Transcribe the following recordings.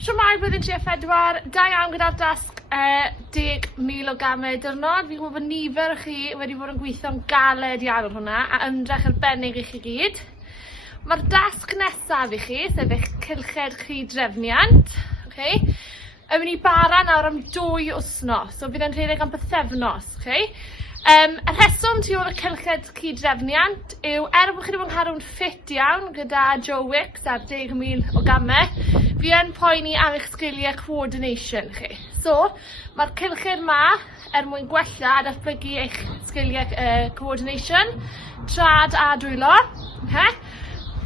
Siwmai, byddwn tri a phedwar, da iawn gyda'r dasg 10,000 o gamau diwrnod. Fi'n gwybod bod nifer o chi wedi bod yn gweithio'n galed iawn ar hwnna a ymdrech arbennig i chi gyd. Mae'r dasg nesaf i chi, sef eich cylched chi drefniant. Yn mynd i bara nawr am 2 wythnos, so bydd e'n rhedeg am bythefnos. Y rheswm tu ôl y cylched cyd-drefniant yw bod chi wedi bod yn cadw'n ffit iawn gyda Joe Wicks ar 10,000 o gamau, fi yn poeni am eich sgiliau coordination chi. So, mae'r cylched ma mwyn gwella a datblygu eich sgiliau coordination, trad a dwylo.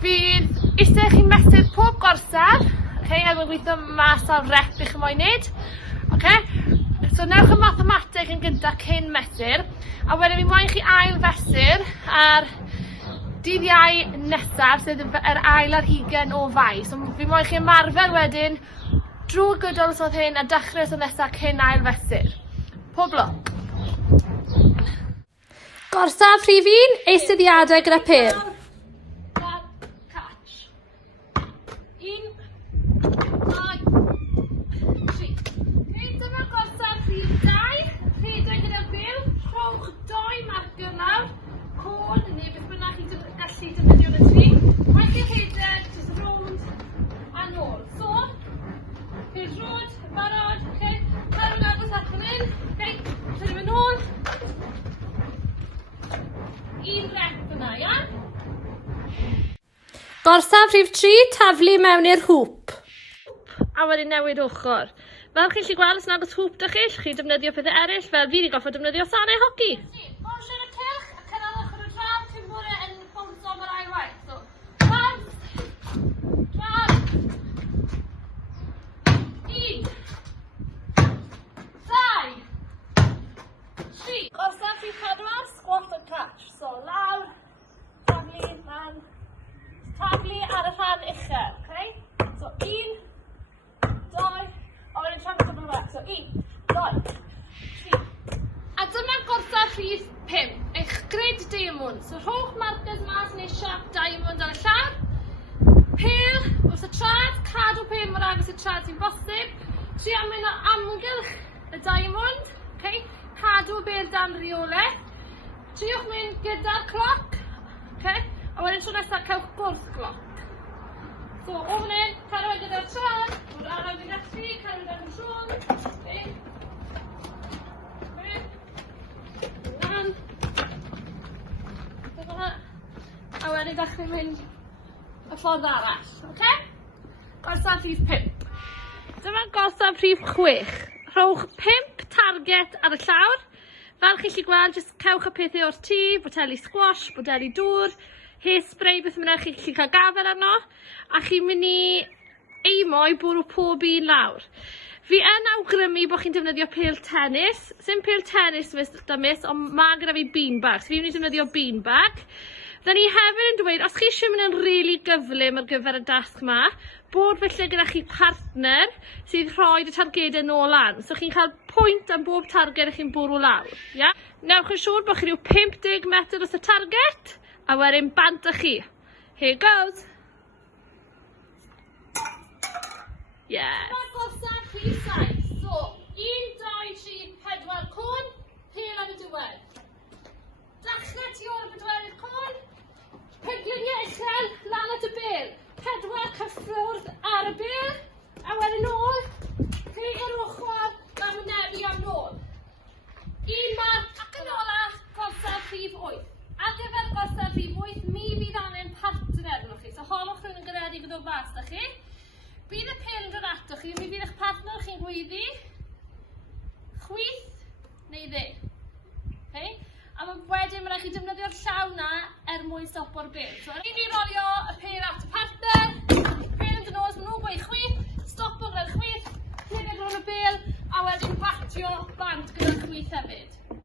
Bydd eisiau chi mesur pob gorsaf, er mwyn gweithio mas o'r rep i chi moyn wneud. So newch y mathemateg yn gyntaf cyn mesur, a wedyn fi moyn chi ail fesur ar dydd Iau nesaf, sef yr ail ar 20 o Fai. So fi moyn chi ymarfer wedyn drwy gydol os oedd hyn a dechrau os oedd nesaf cyn ail fesur. Pob lwc. Gorsaf rhif 1, eisteddiadau gyda pêl. Gorsaf rhif 3, taflu mewn i'r hwp. A wedyn newid ochr. Fel chi'n gallu gweld, os nad oes hwp da chi, chi defnyddio pethau eraill, fel fi wedi goffo defnyddio sanau hoci. Borsiwn y cylch, a cynnal ochr o draw, chi'n bod yn bwnsio mae'r ail waith. So, draw, 1, 2, 3. Gorsaf rhif 4, squat and catch. So, lawr, taflu, man. Taflu ar y rhan uchel, So 1, 2, a wedyn siarad o beth. So 1, 2, 3. A dyma gorsaf rhif 5, eich grid diamond. So rhowch markers mas neu sharp diamond ar y llawr. Pêl wrth y trad, cadw pêl mor agos y trad sy'n bosib. Trio mynd o amgylch y diamond, cadw bêl dan reolaeth. Triwch mynd gyda'r cloc, a wedyn tro nesaf cewch gwrth cloc. So, o fan hyn, cadw gyda'r trad, o'r araf i gallu, cadw gyda'r trwm. A wedyn dechrau mynd y ffordd arall, Gorsaf rhif 5. Dyma gorsaf rhif 6. Rhowch 5 target ar y llawr. Fel chi'n gallu gweld, jyst cewch y pethau o'r tŷ, boteli squash, boteli dŵr, hairspray, beth yna chi'n gallu cael gafel arno, a chi'n mynd i eimo i bwrw pob un lawr. Fi yn awgrymu bod chi'n defnyddio pêl tennis. Sy'n pêl tennis mis, ond mae gyda fi beanbag. So fi'n mynd i defnyddio beanbag. Da ni hefyd yn dweud, os chi eisiau mynd yn rili gyflym ar gyfer y dasg yma, bod felly gyda chi partner sydd rhoi y targedau nôl lan. So chi'n cael pwynt am bob targed chi'n bwrw lawr. Newch yn siŵr bod chi rhyw 50 metr wrth y target, a wedyn bant â chi. Here goes. Yes. Mae'r gorsaf rhif 7. So, 1, 2, 3, 4 cwn, pêl am y diwedd. Dechrau tu ôl y bedwerydd cwn, pengliniau uchel lan at y bêl. 4 cyffwrdd ar y bêl, a wedyn nôl, i'r ochr, am nebu am nôl. 1 marc ac yn ola, gorsaf rhif 8. Ar gyfer gorsaf rhif 8, mi fydd angen partner nhw chi. So holwch rhywun yn garedig o ddod fas da chi. Bydd y pêl yn dod ato chi, mi fydd eich partner chi'n gweiddi, chwyth neu dde. A wedyn mae'n rhaid chi defnyddio'r llaw na mwyn stopo'r bêl. So, rhaid i rolio y pêl at y partner, pêl yn dod nos, maen nhw'n gweud chwyth, stopo gyda'r chwyth, clefyd rôl y bêl, a wedyn patio bant gyda'r chwyth hefyd.